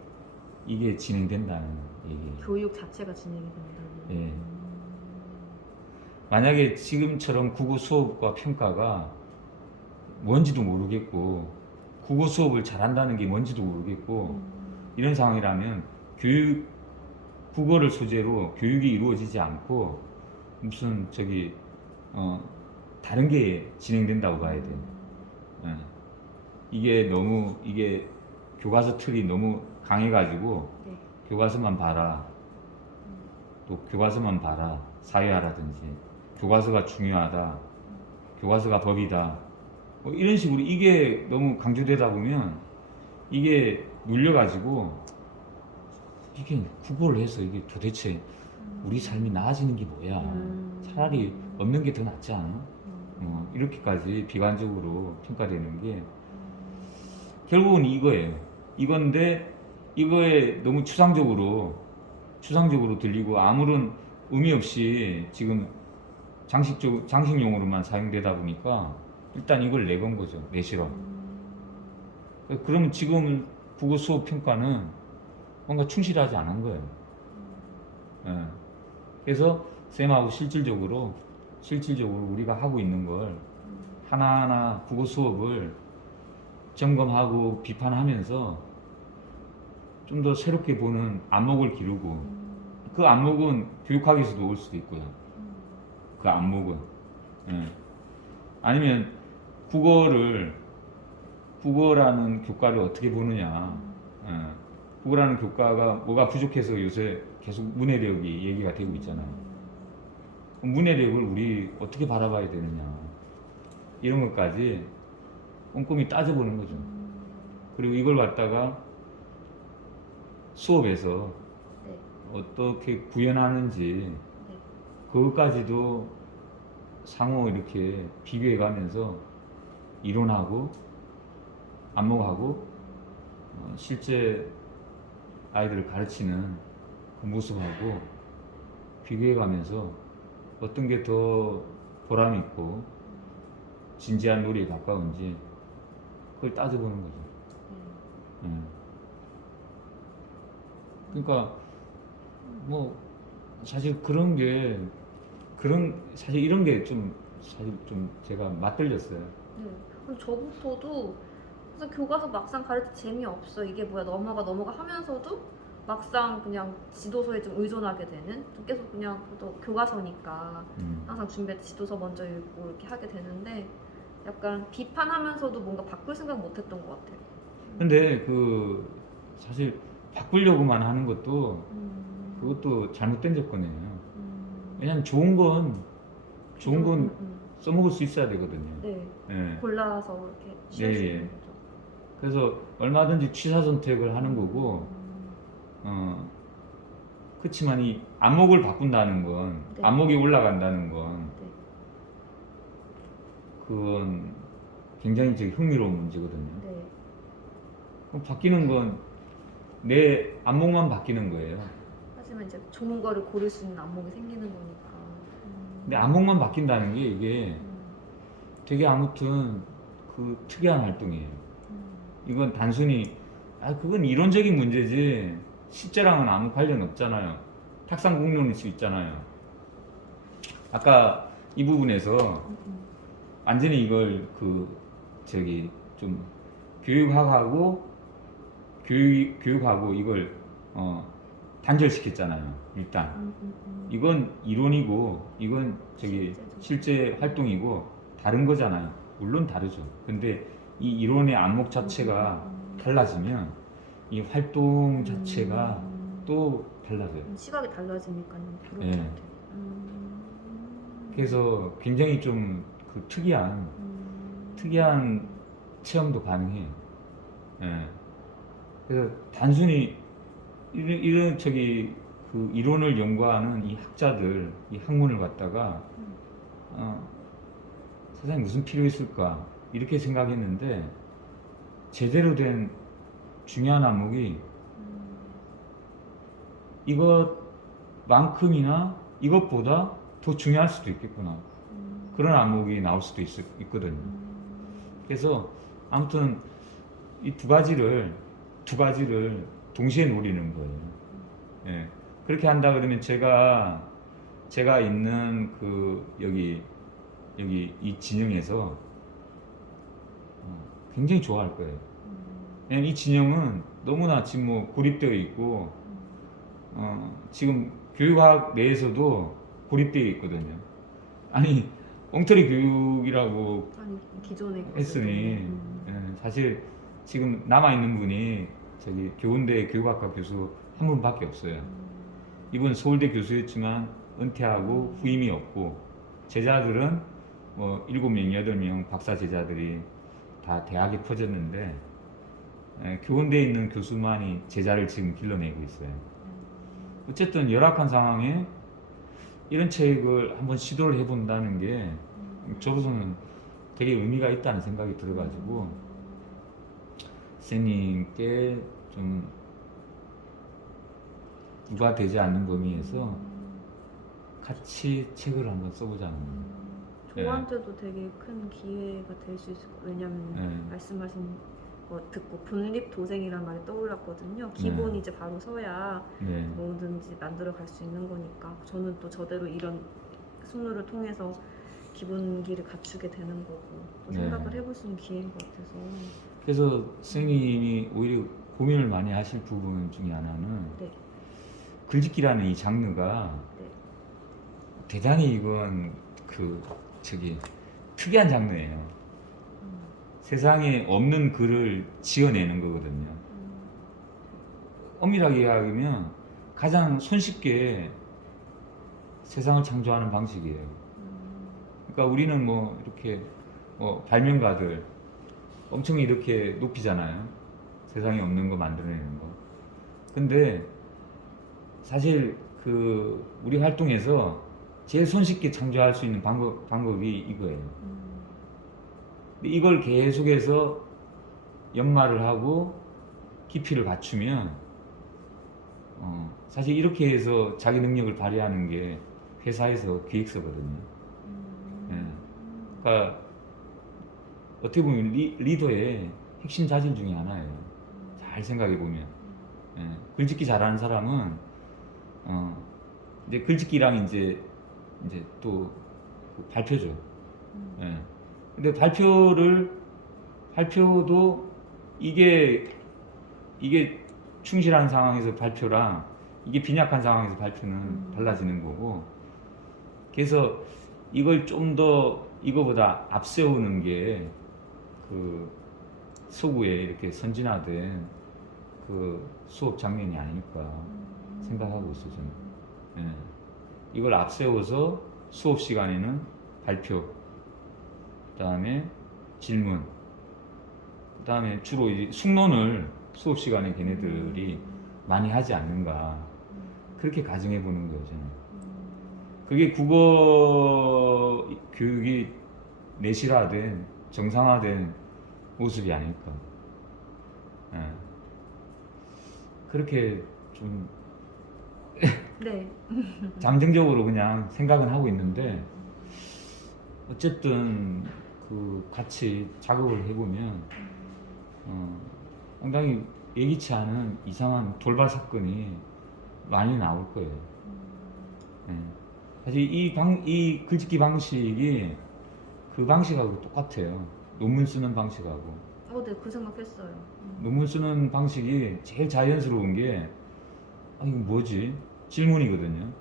이게 진행된다는 얘기예요. 교육 자체가 진행이 된다는. 예. 만약에 지금처럼 국어 수업과 평가가 뭔지도 모르겠고 국어 수업을 잘한다는 게 뭔지도 모르겠고 이런 상황이라면 국어를 소재로 교육이 이루어지지 않고 무슨 다른 게 진행된다고 봐야 돼요. 예. 이게 교과서 틀이 너무 강해가지고 네. 교과서만 봐라. 또 교과서만 봐라. 사회화라든지 교과서가 중요하다. 교과서가 법이다. 뭐 이런 식으로 이게 너무 강조되다 보면 이게 눌려가지고 이게 국어를 해서 이게 도대체 우리 삶이 나아지는 게 뭐야? 차라리 없는 게 더 낫지 않아? 이렇게까지 비관적으로 평가되는 게 결국은 이거예요. 이건데 이거에 너무 추상적으로 들리고 아무런 의미 없이 지금 장식용으로만 사용되다 보니까 일단 이걸 내건 거죠. 내실험. 그러면 지금 국어 수업 평가는 뭔가 충실하지 않은 거예요. 예. 그래서 쌤하고 실질적으로 우리가 하고 있는 걸 하나하나 국어 수업을 점검하고 비판하면서 좀 더 새롭게 보는 안목을 기르고, 그 안목은 교육학에서도 올 수도 있고요. 그 안목은. 예. 아니면 국어라는 교과를 어떻게 보느냐. 예. 국어라는 교과가 뭐가 부족해서 요새 계속 문해력이 얘기가 되고 있잖아요. 문해력을 우리 어떻게 바라봐야 되느냐. 이런 것까지 꼼꼼히 따져보는 거죠. 그리고 이걸 갖다가 수업에서 네. 어떻게 구현하는지 네. 그것까지도 상호 이렇게 비교해 가면서 이론하고 안목하고 실제 아이들을 가르치는 그 모습하고 비교해 가면서 어떤 게 더 보람 있고 진지한 놀이에 가까운지 그걸 따져보는 거죠. 그러니까 뭐 사실 사실 이런 게 좀 사실 좀 제가 맞들렸어요. 네. 그럼 저부터도 그래서 교과서 막상 가르쳐 재미없어. 이게 뭐야 넘어가 하면서도 막상 그냥 지도서에 좀 의존하게 되는 좀 계속 그냥 또 교과서니까 항상 준비할 때 지도서 먼저 읽고 이렇게 하게 되는데 약간 비판하면서도 뭔가 바꿀 생각 못했던 것 같아요. 근데 그 사실 바꾸려고만 하는 것도 그것도 잘못된 접근이에요. 왜냐면 좋은 건 써먹을 수 있어야 되거든요. 네. 예. 골라서 이렇게 예, 씌워주는 예. 거죠. 그래서 얼마든지 취사 선택을 하는 거고, 그렇지만 이 안목을 바꾼다는 건, 네. 안목이 올라간다는 건, 네. 그건 굉장히 되게 흥미로운 문제거든요. 네. 그럼 바뀌는 건 내 안목만 바뀌는 거예요. 하지만 이제 좋은 거를 고를 수 있는 안목이 생기는 거니까. 근데 안목만 바뀐다는 게 이게 되게 아무튼 그 특이한 활동이에요. 이건 단순히 그건 이론적인 문제지 실제랑은 아무 관련 없잖아요. 탁상 공론일 수 있잖아요. 아까 이 부분에서 완전히 이걸 좀 교육하고 이걸 단절시켰잖아요. 일단 이건 이론이고 이건 실제 활동이고 다른 거잖아요. 물론 다르죠. 근데 이 이론의 안목 자체가 달라지면 이 활동 자체가 또 달라져요. 시각이 달라지니까요. 그런 예. 것 같아요. 그래서 굉장히 좀 그 특이한 체험도 가능해요. 예. 그래서 단순히 이런 그 이론을 연구하는 이 학자들, 이 학문을 갖다가 세상에 무슨 필요 있을까 이렇게 생각했는데 제대로 된 중요한 안목이 이것만큼이나 이것보다 더 중요할 수도 있겠구나. 그런 안목이 나올 수도 있거든요. 그래서 아무튼 이 두 가지를 동시에 노리는 거예요. 예. 그렇게 한다 그러면 제가 있는 여기 이 진영에서 굉장히 좋아할 거예요. 왜냐면 이 진영은 너무나 지금 뭐 고립되어 있고 지금 교육학 내에서도 고립되어 있거든요. 아니 엉터리 교육이라고 기존에 했으니 사실 지금 남아있는 분이 교운대 교육학과 교수 한 분밖에 없어요. 이분 서울대 교수였지만 은퇴하고 후임이 없고 제자들은 뭐 7명, 8명 박사 제자들이 다 대학에 퍼졌는데 교운대에 있는 교수만이 제자를 지금 길러내고 있어요. 어쨌든 열악한 상황에 이런 책을 한번 시도를 해본다는 게 저로서는 되게 의미가 있다는 생각이 들어가지고 선생님께 좀 부과되지 않는 범위에서 같이 책을 한번 써보자는 거예요. 저한테도 되게 큰 기회가 될 수 있을 거예요. 왜냐면 네. 말씀하신 거 듣고 분립도생이란 말이 떠올랐거든요. 기본이 네. 이제 바로 서야 네. 뭐든지 만들어 갈 수 있는 거니까 저는 또 저대로 이런 숙로를 통해서 기본기를 갖추게 되는 거고 또 네. 생각을 해볼 수 있는 기회인 것 같아서 그래서 선생님이 오히려 고민을 많이 하실 부분 중에 하나는 네. 글짓기라는 이 장르가 네. 대단히 이건 특이한 장르예요. 음, 세상에 없는 글을 지어내는 거거든요. 엄밀하게 이야기하면 가장 손쉽게 세상을 창조하는 방식이에요. 그러니까 우리는 뭐 이렇게 발명가들 엄청 이렇게 높이잖아요. 세상에 없는 거 만들어내는 거. 근데 사실 우리 활동에서 제일 손쉽게 창조할 수 있는 방법이 이거예요. 근데 이걸 계속해서 연마를 하고 깊이를 갖추면 사실 이렇게 해서 자기 능력을 발휘하는 게 회사에서 기획서거든요. 예. 그러니까 어떻게 보면 리더의 핵심 자질 중에 하나예요. 잘 생각해 보면 글짓기 잘하는 사람은 이제 글짓기랑 이제 또 발표죠. 예. 근데 발표도 이게 충실한 상황에서 발표랑 이게 빈약한 상황에서 발표는 달라지는 거고, 그래서 이걸 좀 더 이거보다 앞세우는 게 서구에 이렇게 선진화된 수업 장면이 아닐까 생각하고 있어요, 저는. 예. 이걸 앞세워서 수업 시간에는 발표, 그 다음에 질문, 그 다음에 주로 이제 숙론을 수업 시간에 걔네들이 많이 하지 않는가, 그렇게 가정해 보는 거예요, 저는. 그게 국어 교육이 내실화된, 정상화된 모습이 아닐까. 예. 그렇게 좀 네. 잠정적으로 그냥 생각은 하고 있는데, 어쨌든 같이 작업을 해보면 상당히 예기치 않은 이상한 돌발 사건이 많이 나올 거예요. 예. 사실 이 글짓기 방식이 그 방식하고 똑같아요. 논문 쓰는 방식하고. 네, 그 생각했어요. 논문 쓰는 방식이 제일 자연스러운 게, 이거 뭐지? 질문이거든요.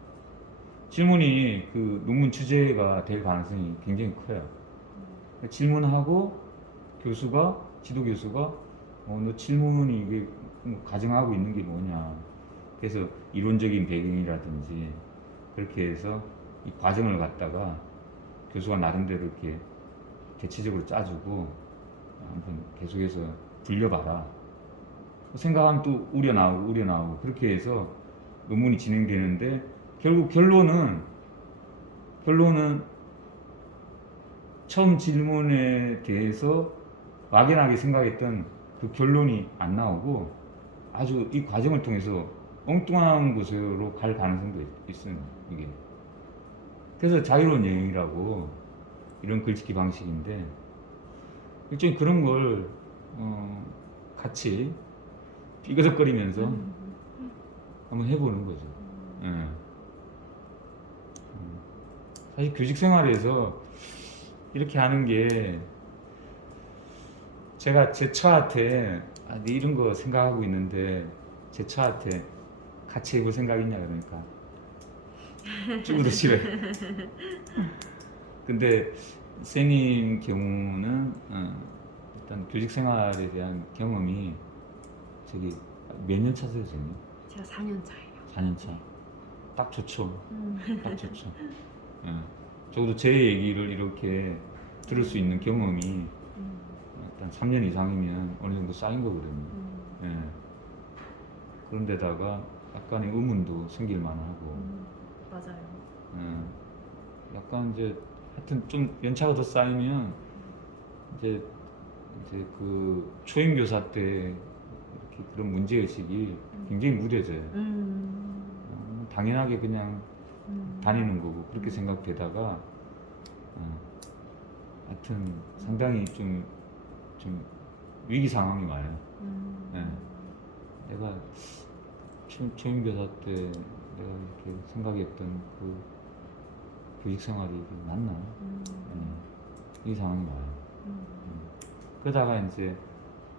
질문이 논문 주제가 될 가능성이 굉장히 커요. 질문하고 지도 교수가 너 질문이 이게 가정하고 있는 게 뭐냐. 그래서 이론적인 배경이라든지 그렇게 해서 이 과정을 갖다가 교수가 나름대로 이렇게 대체적으로 짜주고 한번 계속해서 불려봐라. 생각하면 또 우려나오고 그렇게 해서 논문이 진행되는데, 결국 결론은 처음 질문에 대해서 막연하게 생각했던 그 결론이 안 나오고 아주 이 과정을 통해서 엉뚱한 곳으로 갈 가능성도 있어요, 이게. 그래서 자유로운 여행이라고 이런 글짓기 방식인데, 일종의 그런 걸 같이 삐그덕거리면서 한번 해보는 거죠. 예. 사실 교직 생활에서 이렇게 하는 게, 제가 제 처한테 네 이런 거 생각하고 있는데 제 처한테 같이 해볼 생각 있냐 그러니까 죽어도 싫어요. 근데 선생님 경우는 일단 교직 생활에 대한 경험이 몇 년 차세요, 선생님? 제가 4년 차예요. 4년 차. 딱 좋죠. 딱 좋죠. 예. 적어도 제 얘기를 이렇게 들을 수 있는 경험이 일단 3년 이상이면 어느 정도 쌓인 거거든요. 예. 그런데다가 약간의 의문도 생길 만하고. 맞아요. 예. 약간 이제 하여튼 좀 연차가 더 쌓이면 이제 초임 교사 때 이렇게 그런 문제 의식이 굉장히 무뎌져요. 당연하게 그냥 다니는 거고 그렇게 생각되다가 하여튼 상당히 좀 위기 상황이 와요. 예. 내가 최민교사 때 내가 이렇게 생각했던 그 교직 생활이 맞나? 이 상황이 와요. 그러다가 이제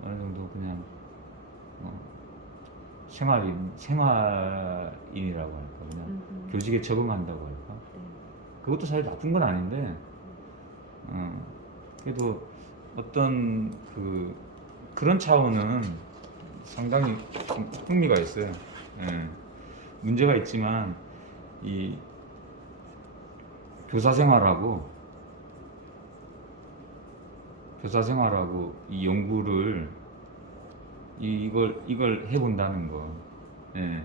어느 정도 그냥 생활인이라고 할까, 그냥 교직에 적응한다고 할까. 그것도 사실 나쁜 건 아닌데, 그래도 어떤 그런 차원은 상당히 좀 흥미가 있어요. 예. 문제가 있지만 이 교사 생활하고 이 연구를 이걸 해본다는 거, 예.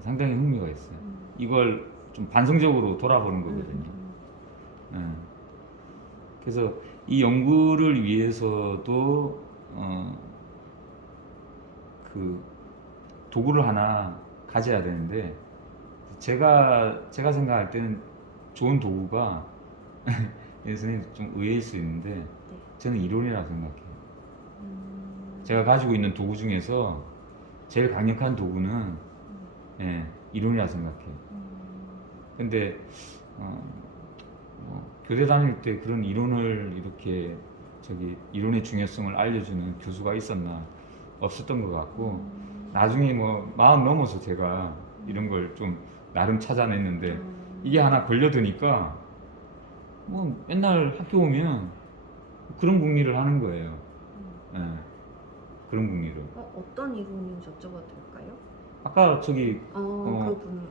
상당히 흥미가 있어요. 이걸 좀 반성적으로 돌아보는 거거든요. 예. 그래서 이 연구를 위해서도 그 도구를 하나 가져야 되는데 제가 생각할 때는 좋은 도구가 선생님 좀 의외일 수 있는데 저는 이론이라고 생각해요. 제가 가지고 있는 도구 중에서 제일 강력한 도구는 이론이라고 생각해요. 근데 교대 다닐 때 그런 이론을 이렇게 이론의 중요성을 알려주는 교수가 있었나 없었던 것 같고 나중에 뭐 마음 넘어서 제가 이런 걸 좀 나름 찾아냈는데 이게 하나 걸려드니까 뭐 맨날 학교 오면 그런 궁리를 하는 거예요. 그런 궁리를. 어떤 이론인지 여쭤봐도 될까요? 아까 그분.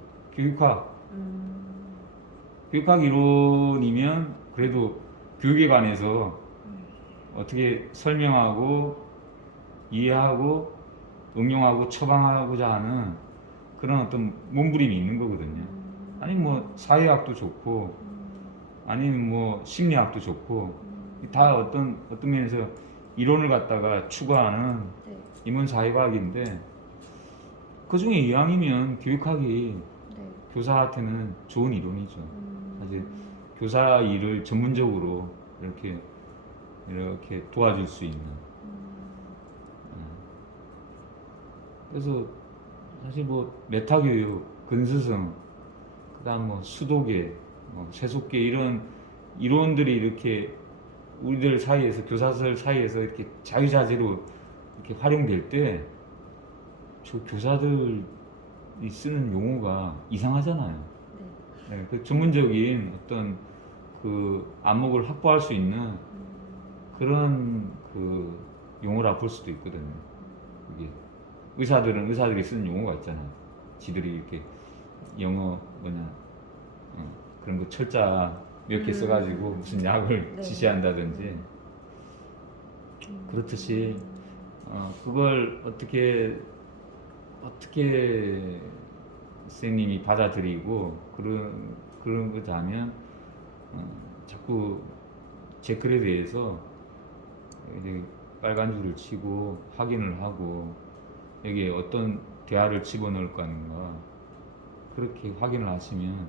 교육학 이론이면 그래도 교육에 관해서 어떻게 설명하고 이해하고 응용하고 처방하고자 하는 그런 어떤 몸부림이 있는 거거든요. 아니 뭐 사회학도 좋고 아니면 뭐 심리학도 좋고 다 어떤 면에서 이론을 갖다가 추구하는 인문 사회과학인데 그 중에 이왕이면 교육학이 교사한테는 좋은 이론이죠. 사실 교사 일을 전문적으로 이렇게 도와줄 수 있는. 그래서 사실 뭐 메타교육, 근스승, 그다음 뭐 수도계, 세속계 이런 이론들이 이렇게 우리들 사이에서 교사들 사이에서 이렇게 자유자재로 이렇게 활용될 때 저 교사들이 쓰는 용어가 이상하잖아요. 네, 그 전문적인 어떤 그 안목을 확보할 수 있는 그런 그 용어라 볼 수도 있거든요. 이게 의사들은 의사들이 쓰는 용어가 있잖아요. 지들이 이렇게 영어 그런 거 철자 몇 개 써가지고 무슨 약을 지시한다든지 그렇듯이 그걸 어떻게 선생님이 받아들이고 그런 거지 하면 자꾸 제 글에 대해서 이제 빨간 줄을 치고 확인을 하고 여기에 어떤 대화를 집어넣을 거는가 그렇게 확인을 하시면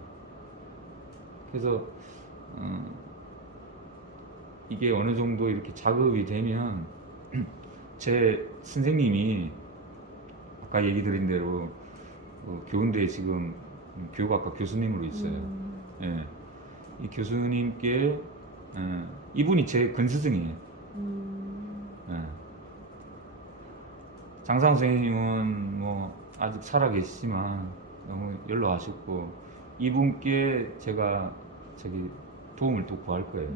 그래서 이게 어느 정도 이렇게 작업이 되면 제 선생님이 아까 얘기 드린 대로 교운대에 지금 교육학과 교수님으로 있어요. 예. 이 교수님께 이분이 제 근스승이에요. 예. 장상 선생님은 뭐 아직 살아 계시지만 너무 연로하셨고 이분께 제가 도움을 또 구할 거예요.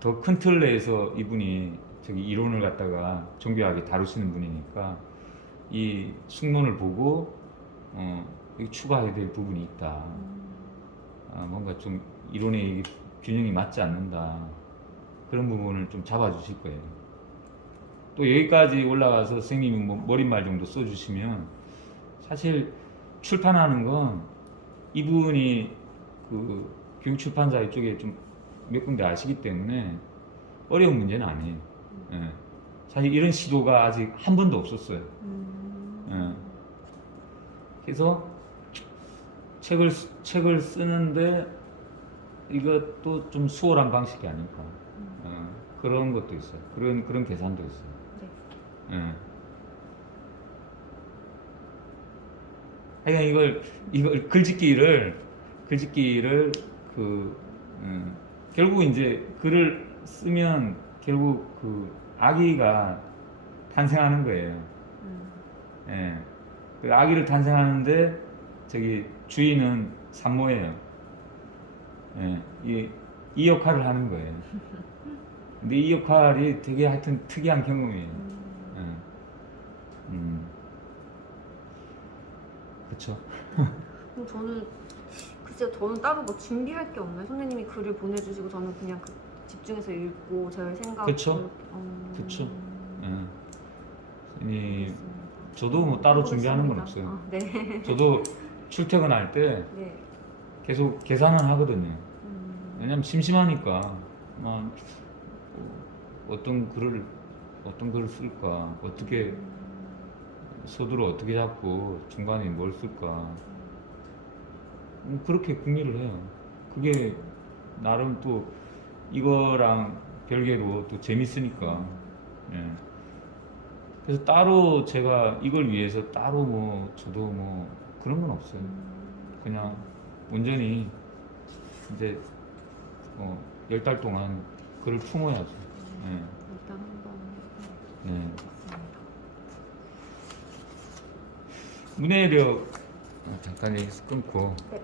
더 큰 틀 내에서 이분이 이론을 갖다가 정교하게 다루시는 분이니까 이 숙론을 보고 추가해야 될 부분이 있다. 뭔가 좀 이론의 균형이 맞지 않는다. 그런 부분을 좀 잡아주실 거예요. 또 여기까지 올라가서 선생님이 뭐 머릿말 정도 써주시면 사실 출판하는 건 이분이 그 교육 출판사 이쪽에 좀 몇 군데 아시기 때문에 어려운 문제는 아니에요. 예. 사실 이런 시도가 아직 한 번도 없었어요. 예. 그래서 책을 쓰는데 이것도 좀 수월한 방식이 아닐까. 그런 것도 있어요. 그런 계산도 있어요. 네. 예. 하여간 이걸 글짓기를 결국 이제 글을 쓰면 결국 그 아기가 탄생하는 거예요. 예. 그 아기를 탄생하는데 저기 주인은 산모예요. 예. 이 역할을 하는 거예요. 근데 이 역할이 되게 하여튼 특이한 경험이에요. 예. 그렇죠. 그럼 저는 글쎄요, 저는 따로 뭐 준비할 게 없나요? 선생님이 글을 보내주시고 저는 그냥 그 집중해서 읽고 저의 생각. 그쵸. 그쵸. 예. 선생님, 알겠습니다. 저도 뭐 따로 준비하는 건 해보겠습니다. 없어요. 네. 저도 출퇴근할 때 네. 계속 계산을 하거든요. 왜냐면 심심하니까 어떤 글을 쓸까, 어떻게 소두를 어떻게 잡고 중간에 뭘 쓸까, 그렇게 궁리를 해요. 그게 나름 또 이거랑 별개로 또 재밌으니까. 예. 그래서 따로 제가 이걸 위해서 따로 뭐 저도 뭐 그런 건 없어요. 그냥 온전히 이제 10달 동안 글을 품어야죠. 예. 일단 한번 네. 해보겠습니다. 문해력 잠깐 여기서 끊고 네.